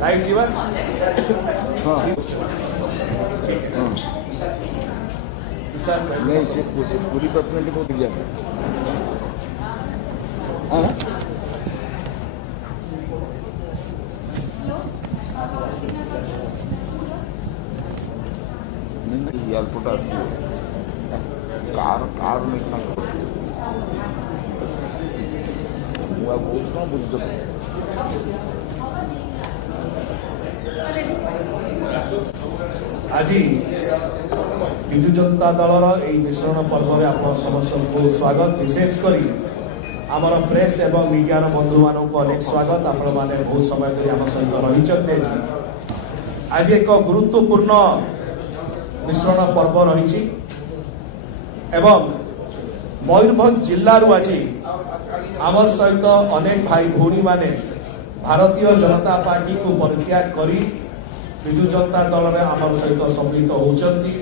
Live जीवन नहीं से पूरी पर्सनैलिटी को दिख जाता हाँ नहीं एयरपोर्ट कार कार में आज विजु जनता दलर यही मिश्रण पर्व में आप समस्त को स्वागत विशेषकर आमर प्रेस एवं मीडिया बंधु मानक अनेक स्वागत आपण मैंने बहुत समय धरी आम सहित रही आज एक गुरुत्वपूर्ण मिश्रण पर्व रही मयूरभंज जिल्लारू आज आमर सहित अनेक भाई भौणी माने भारतीय जनता पार्टी को परित्याग करी विजु जनता दल में आम सहित सम्मिलित होती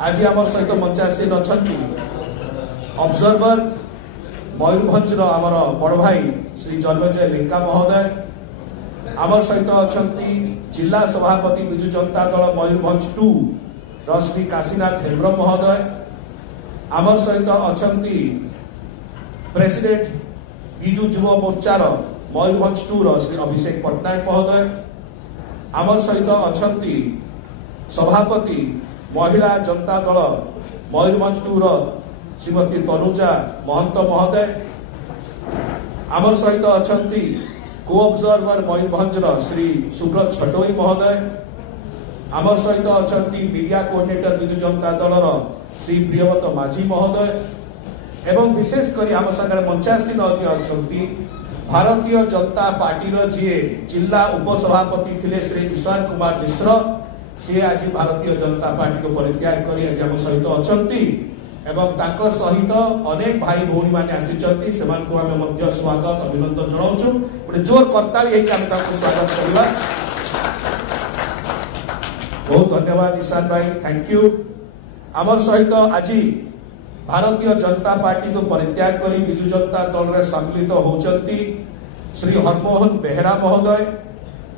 आज आम सहित मंचासीन अच्छा ऑब्जर्वर मयूरभंज आमर बड़ भाई श्री जन्मजय लेंका महोदय आम सहित अच्छा जिला सभापति विजु जनता दल मयूरभंज 2 श्री काशीनाथ हेम्ब्रम महोदय आम सहित अच्छा प्रेसिडेंट विजु युव मोर्चार मयूरभंज 2 श्री अभिषेक पट्टनायक महोदय आमर सहित अच्छा सभापति महिला जनता दल मयूरभंज 2 श्रीमती तनुजा महंत महोदय आमर सहित अच्छा को ऑब्जर्वर मयूरभंज श्री सुब्रत छटोई महोदय आमर सहित अच्छा मीडिया कोऑर्डिनेटर विजु जनता दलर श्री प्रियव्रत माझी महोदय एवं विशेषकर आम सागर मंचासीन अच्छा भारतीय जनता पार्टी जी जिला उपसभापति थे श्री ईशान कुमार मिश्र सी आज भारतीय जनता पार्टी को परित्याग कर सहित अच्छा सहित अनेक भाई भौणी मैंने आसी स्वागत अभिनंदन जनाऊँ गोटे जोर करताली स्वागत करवा बहुत धन्यवाद ईशान भाई थैंक यू आमर सहित आज भारतीय जनता पार्टी को परित्याग कर विजु जनता दल में सम्मिलित होती श्री हरमोहन बेहरा महोदय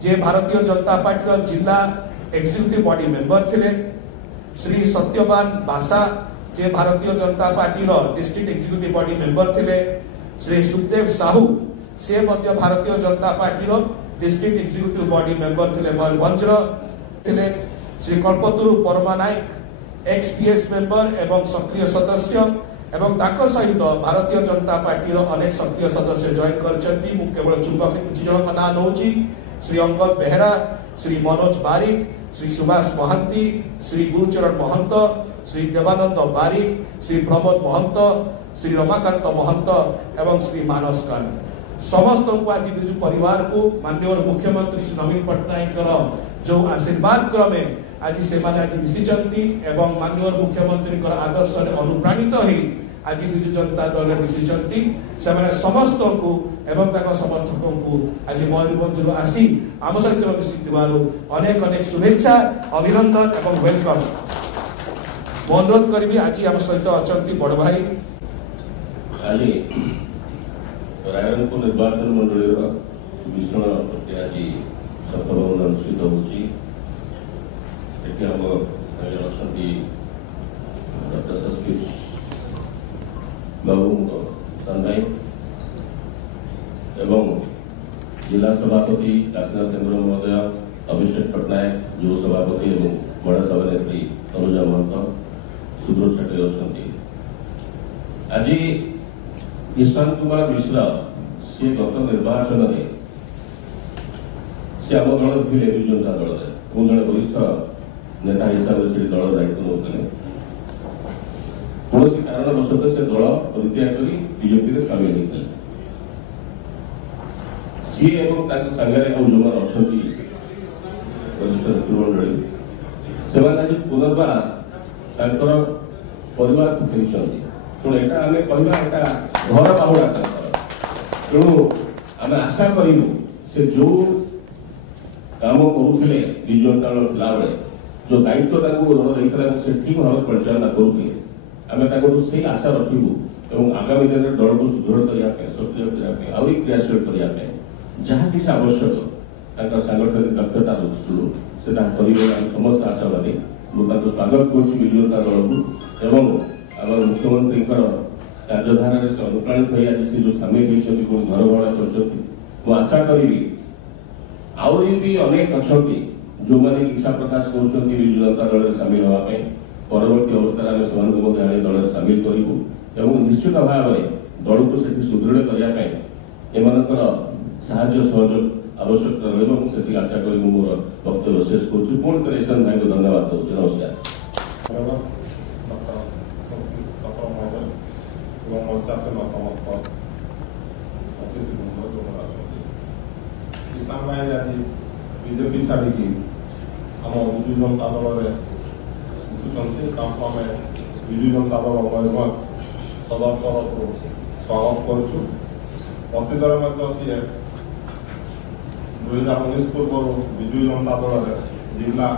जे भारतीय जनता पार्टी जिला एग्जीक्यूटिव बॉडी मेंबर थे श्री सत्यवान बासा जे Bharatiya Janata party district executive body member थे श्री सुखदेव साहू से Bharatiya Janata party district executive body member थे मयूरभंज थे श्री कल्पतरु परमा नायक एक्सपीएस मेंबर एवं सक्रिय सदस्य एवं सहित भारतीय जनता पार्टी अनेक सक्रिय सदस्य जॉइन करछंती मु केवल चुंबक किछि जन ना नौची श्री अंगद बेहरा श्री मनोज बारिक श्री सुभाष महांती श्री गुरुचरण महंत श्री देवानंद बारिक श्री प्रमोद महंत श्री रमाकांत महंत एवं श्री मानस काल समस्त को आज विजु परिवार को माननीय मुख्यमंत्री श्री नवीन पट्टनायक जो आशीर्वाद क्रमे आज से मिशिंट एवं माननीय मुख्यमंत्री आदर्श अनुप्राणित हो आज विजु जनता दल मिशिंट से समस्त को एवं समर्थकों को आज मयूरभंज आसी आम सहित मिशी अनेक अनेक शुभेच्छा अभिनंदन एवं वेलकम अनुरोध करी आज आम सहित अच्छा बड़ भाई आज रायरंगपुर निर्वाचन मंडल मिश्रण आज सफल अनुष्ठित होती बाबू संदाई एवं जिला सभापति काशीनाथ हेम्ब्रम महोदय अभिषेक पट्टनायक युव सभापति और बड़ा सभानेत्री तनुजा महंत सुब्रत छटोई अच्छा आज ईशान कुमार मिश्र सी गत निर्वाचन में सी आम दल थे विजु जनता दल में जड़े वरिष्ठ नेता हिसाब से दल दायित्व नौते कौन कारणवशत से दल परित्याग कर बीजेपी में सामिल होते सी सागर जो अच्छा वरिष्ठ नेतृमंडली से पुनर्बार परिवार को फेरी तेणु यहाँ आम कह घर बाहुड़ा तेणु आम आशा करूँ से जो काम करुले विजु जनता दल बेले जो दायित्व ऋण देता से ठीक भाव परिचालना करुले आम से आशा रखू और आगामी दिन में दल को सुदृढ़ करने सक्रिय करने आहरी क्रियाशील करने जहाँ कि आवश्यक सांगठनिक दक्षता दृष्टि से समस्त आशावादी मुझे स्वागत करुच्ची विजु जनता दल को आम मुख्यमंत्री कार्यधारा से अनुप्राणित हो आज से जो सामिल होती घर भड़ा कर आशा करी आहरी भी अनेक अच्छा जो मैंने इच्छा प्रकाश कर विजु जनता दल में सामिल होगापी परवर्ती अवस्था में दल सामिल करूँ निश्चित भाव में दल को सुदृढ़ करने साहाय्य सहयोग आवश्यकता रही आशा करी मोर वक्तव्य शेष करुँ पुणी थे ईशान भाई को धन्यवाद दूसरी नमस्कार समस्त ईशान भाई आज बीजेपी छाड़ी आम विजु जनता दल आम विजु जनता दल मयूरभ सदर तरफ स्वागत करुँ अतीतर सी 2019 पूर्व विजु जनता दल जिला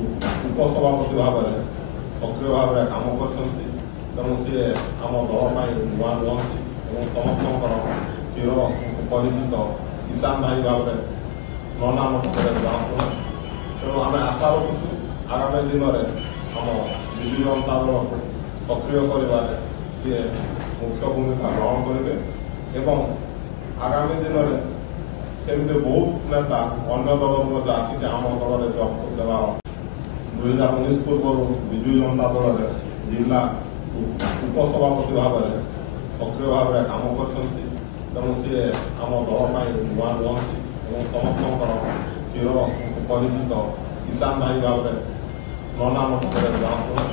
उपसभापति भाव में सक्रिय भाव में काम कर तेणु सी आम दल नुआ नुहति और समस्त चिर परिचित ईशान भाई भाव में नना मठे जाऊँ तेणु आम आशा रखुचु आगामी दिन में आम विजु जनता दल को सक्रिय कर सी मुख्य भूमिका ग्रहण करेंगे आगामी दिन में सेमती बहुत नेता अन्य दल आसिक आम दल जब देवार 2019 पूर्व विजु जनता दल जिला उपसभापति भाव में सक्रिय भाव में काम कर तेणु सी आम दल नुआ नुहति और समस्त चिर परिचित ईशान भाई भाव में नना मठे जाऊँ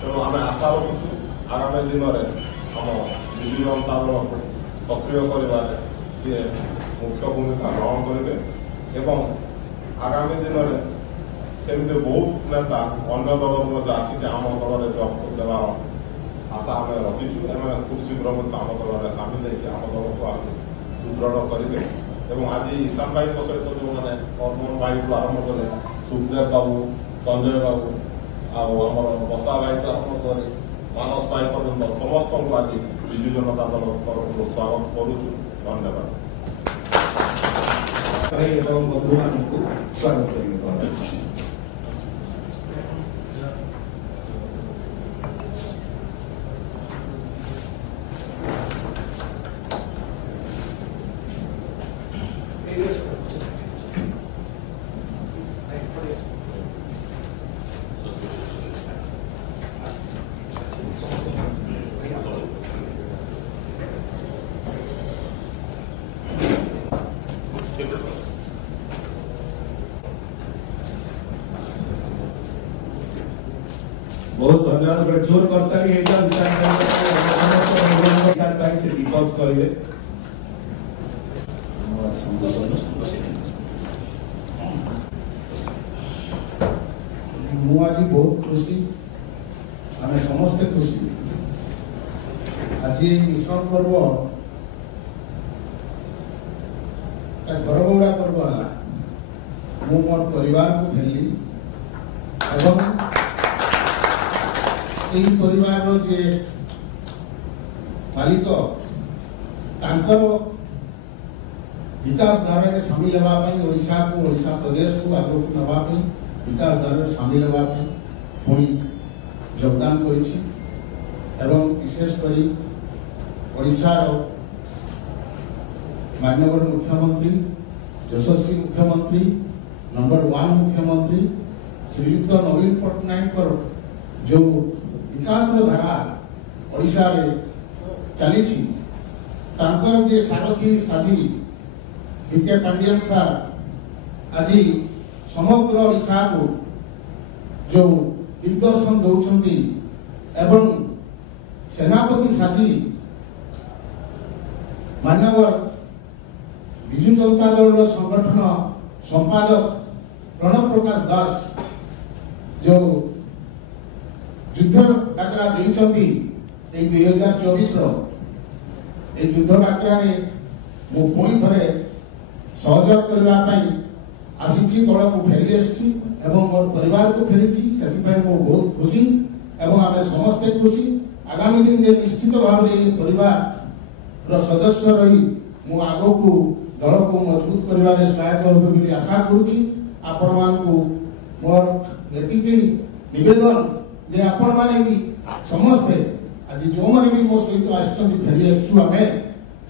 तेणु आम आशा रखुचु आगामी दिन में आम विजु जनता दल को सक्रिय कर सी मुख्य भूमिका ग्रहण करेंगे आगामी दिन में सेमती बहुत नेता अन्य दल आसिक आम दल जब देवार आशा आम रखीचु खूब शीघ्र आम दल सामिल होकर आम दल को सुदृढ़ करेंगे आज ईशान भाई सहित जो मैंने हरमोहन भाई को आरंभ कले सुखदेव बाबू संजय बाबू आम बसा भाई को आरंभ कर मानस भाई पर्यटन समस्त को आज विजु जनता दल तरफ स्वागत करुचु धन्यवाद बंधु को स्वागत करेंगे बहुत धन्यवाद जोर करता है ईशान भाई से दीपक कहे आज बहुत खुशी आम समस्ते खुशी आज मिश्रण पर्व घर गौड़ा पर्व है मु मोर परिवार को भेली परिवार जे मालिक तांकर विकास धारा में सामिल होगा ओडिशा को ओडिशा प्रदेश को आगे नापी विकास धारा में सामिल होगा पुणी योगदान कर विशेषकर ओडिशार माननीय मुख्यमंत्री यशस्वी मुख्यमंत्री नंबर 1 मुख्यमंत्री श्रीयुक्त नवीन पट्टनायक जो विकास धारा ओडिशा रे चली जे सारथी साथी विके पांडियन सार आज समग्र ओडिशा को जो दिग्दर्शन दौरान एवं सेनापति साथी माननीय विजु जनता दल संगठन संपादक प्रणव प्रकाश दास जो युद्ध डाकरा देइछंती 2024 युद्ध डाकरा मुझे पुणी थे सहयोग करने आसी तल को फेरी एवं मोर परिवार को फेरी से बहुत खुशी एवं आम समस्ते खुशी आगामी दिन में निश्चित भाव परिवार सदस्य रही मु आग को दल को मजबूत कर सहायक होगी आशा करुच्ची आपण मानू मोर ये निवेदन जे आपण माने भी समस्ते आज जो मैंने भी मो सहित आसि फेरी आसचु आम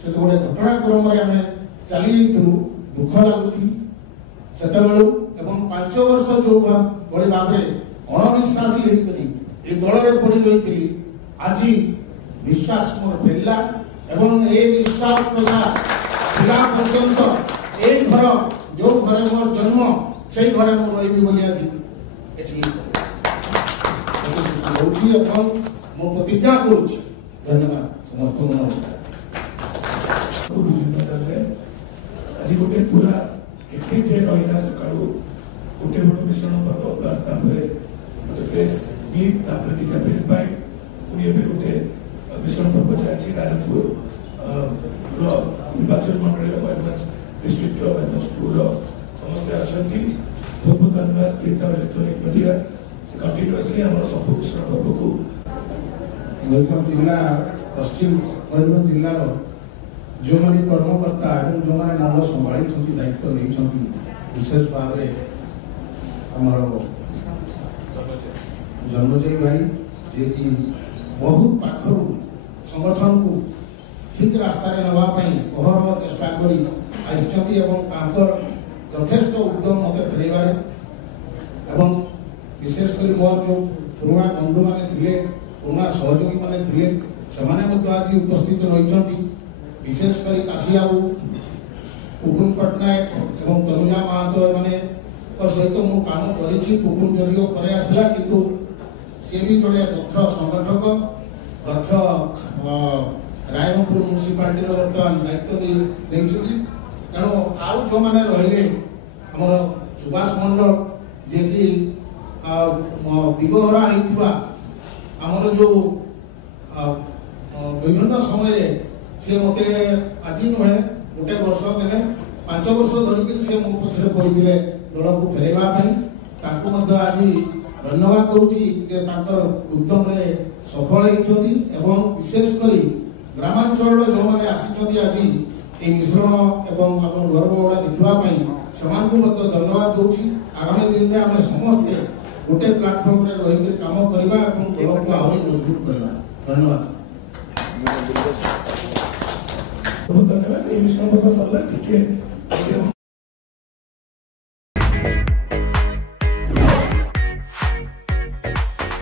से गोटे घटनाक्रम आम चली दुख लगुच से 5 वर्ष जो भाई भाव में अणविश्वासी होती दल में पड़ रही आज विश्वास मोर फेरला एवं ए विश्वास प्रश्वास पिला पर्यंत ए घर जो घर मोर जन्म से घर मु रही बोली आज प्रतिज्ञा करुँ। धन्यवाद समस्त नमस्कार। आज गोटे पूरा हेक्टिक डे रहा सका गोटे बड़ मिश्रण पर्व प्लस गोटे प्रेस मीट दिखा प्रेस बाइट पुणी गोटे मिश्रण पर्व चलती राजपुर निर्वाचन मंडल मयूरभंज डिस्ट्रिक्ट मयूरभंज टूर समस्ते अच्छा बहुत बहुत धन्यवाद प्रिंट और इलेक्ट्रोनिक मीडिया कंटिन्यूअसली आम सब मिश्रण पर्व को मयूरभंज जिला पश्चिम मयूरभंज जिलार जो मैंने कर्मकर्ता और जो मैंने नाम संभाली दायित्व नहीं विशेष भाव जन्मजय भाई जे कि बहुत पाखर संगठन को ठीक रास्ता नापी अहरह चेष्टा कर यथेष्ट उद्यम मत फेरबार विशेषकर मोर जो पुराणा बंधु मैंने पुराणा सहयोगी मैंने आज उपस्थित रही विशेषकर काशीबाबू पुकुन पट्टनायक एवं तनुजा महातो मैंने सहित मु काम करी पुकुन जरियो पर आसला किंतु सी भी जड़े दक्ष संगठक दक्ष रायरंगपुर म्यूनिसिपालिटी बर्तमान दायित्व नहीं तेणु आउ जो मैंने रही आमर सुभाष मंडल जे कि दिगहरा आमर जो विभिन्न समय से मत आज नुहे गोटे वर्ष के 5 वर्ष धरिक से मो पछरे पड़ते दल को फेरवा आज धन्यवाद दूसरी उद्यम सफल होती विशेषकर ग्रामांचल जो मैंने आसी आज ये मिश्रण एवं गर्व गुड़ा देखापी से धन्यवाद दूसरी आगामी दिन में आम समस्ते गोटे प्लाटफर्म रही काम करवा दल को आहरी मजबूत करवा। धन्यवाद। बहुत धन्यवाद। ये मिश्रण पर्व सरला